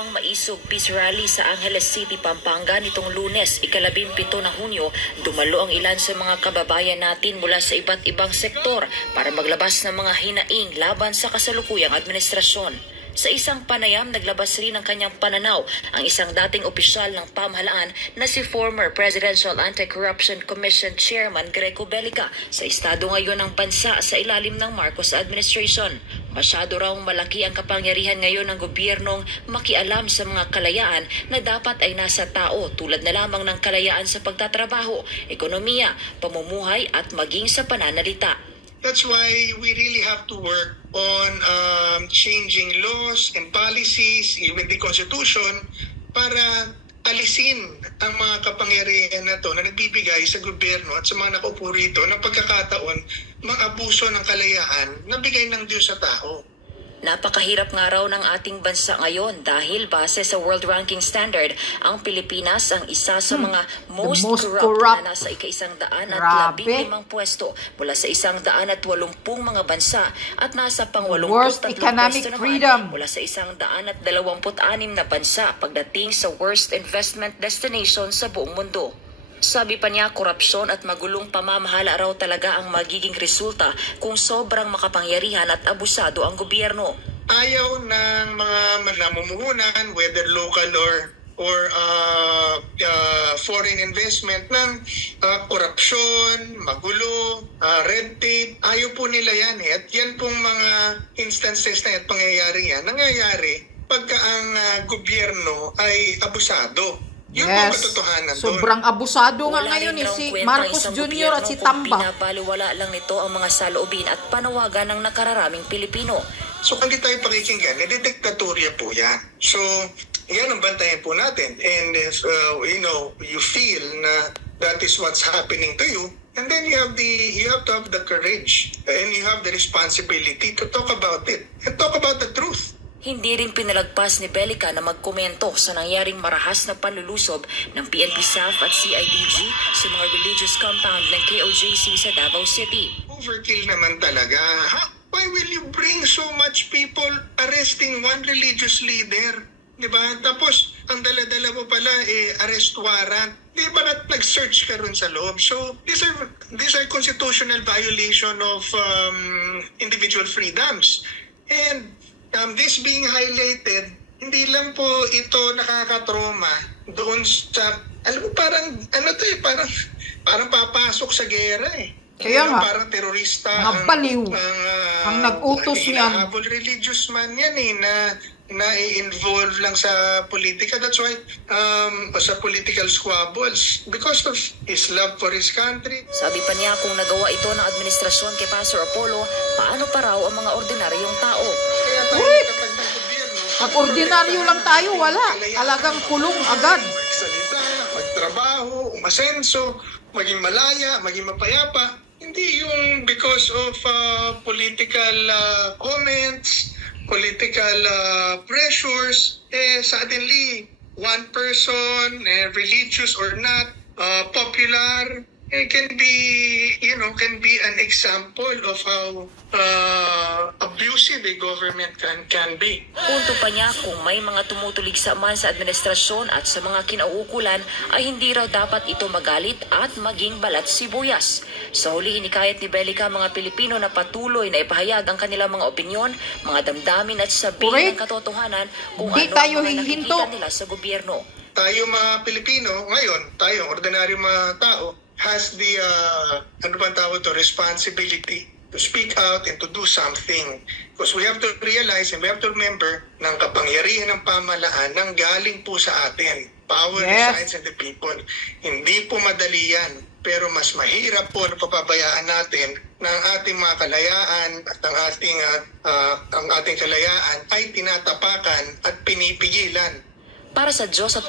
Isinagawang maisog peace rally sa Angeles City, Pampanga nitong Lunes, ika-17 ng Hunyo. Dumalo ang ilan sa mga kababayan natin mula sa iba't ibang sektor para maglabas ng mga hinaing laban sa kasalukuyang administrasyon. Sa isang panayam, naglabas rin ng kanyang pananaw ang isang dating opisyal ng pamahalaan na si former Presidential Anti-Corruption Commission Chairman Greco Bellica sa estado ngayon ng bansa sa ilalim ng Marcos administration. Masyado raw malaki ang kapangyarihan ngayon ng gobyernong makialam sa mga kalayaan na dapat ay nasa tao tulad na lamang ng kalayaan sa pagtatrabaho, ekonomiya, pamumuhay at maging sa pananalita. That's why we really have to work on changing laws and policies, even the Constitution, para alisin ang mga kapangyarihan na to na nagbibigay sa gobyerno at sa mga nakaupo rito ng pagkakataon mang-abuso ng kalayaan na bigay ng Diyos sa tao. Napakahirap nga raw ng ating bansa ngayon dahil base sa World Ranking Standard, ang Pilipinas ang isa sa mga most corrupt na nasa ika-115 pwesto mula sa 180 mga bansa at nasa pang-83 worst economic pwesto freedom mula sa 126 na bansa pagdating sa worst investment destination sa buong mundo. Sabi pa niya, korupsyon at magulong pamamahala raw talaga ang magiging resulta kung sobrang makapangyarihan at abusado ang gobyerno. Ayaw ng mga namumuhunan, whether local or foreign investment, ng korupsyon, magulo, red tape. Ayaw po nila yan At yan pong mga instances na pangyayari yan, nangyayari pagka ang gobyerno ay abusado. Yun yes, sobrang abusado nga ngayon si Marcos Jr. at si Tamba. Pinapaliwala lang nito ang mga saloobin at panawagan ng nakararaming Pilipino. So kung di tayo pakikinggan, diktatorya po yan. So yan ang bantayan po natin. And if you feel na that is what's happening to you, and then you have to have the courage and you have the responsibility to talk about it and talk about the truth. Hindi rin pinalagpas ni Bellica na magkomento sa nangyaring marahas na panlulusob ng PNP SAF at CIDG sa mga religious compound ng KOJC sa Davao City. Overkill naman talaga. Why will you bring so much people arresting one religious leader? Diba? Tapos, ang dala-dala mo pala arrest warrant. Di ba nag-search ka rin sa loob? So, these are constitutional violation of individual freedoms. And this being highlighted, hindi lang po ito nakakatroma doon sa, alam mo, parang parang papasok sa gera Kaya nga, parang terorista mga baliw ang nag-utos niyan. Religious man yan na i-involve lang sa politika. That's why sa political squabbles because of his love for his country. Sabi pa niya, kung nagawa ito ng administrasyon kay Pastor Apollo, paano pa raw ang mga ordinaryong tao? Pag ordinaryo lang tayo, wala. Talagang kulong agad. Magsalita, magtrabaho, umasenso, maging malaya, maging mapayapa. Hindi yung because of political comments, political pressures, suddenly one person, religious or not, popular, can be an example of how abusive a government can be. Punto pa niya, kung may mga tumutulig sa man sa administrasyon at sa mga kinauukulan, ay hindi raw dapat ito magalit at maging balat sibuyas. Sa huli, hinikayat ni Bellica mga Pilipino na patuloy na ipahayag ang kanilang mga opinyon, mga damdamin at sabihin ng katotohanan kung ano ang mga nakikita nila sa gobyerno. Tayo mga Pilipino, ngayon, tayo, ordinaryong mga tao, has the responsibility to speak out and to do something. Because we have to realize and we have to remember na ang kapangyarihan ng pamahalaan nang galing po sa atin. Power resides in the people. Hindi po madali yan. Pero mas mahirap po na papabayaan natin na ang ating mga kalayaan at ang ating kalayaan ay tinatapakan at pinipigilan. Para sa Diyos at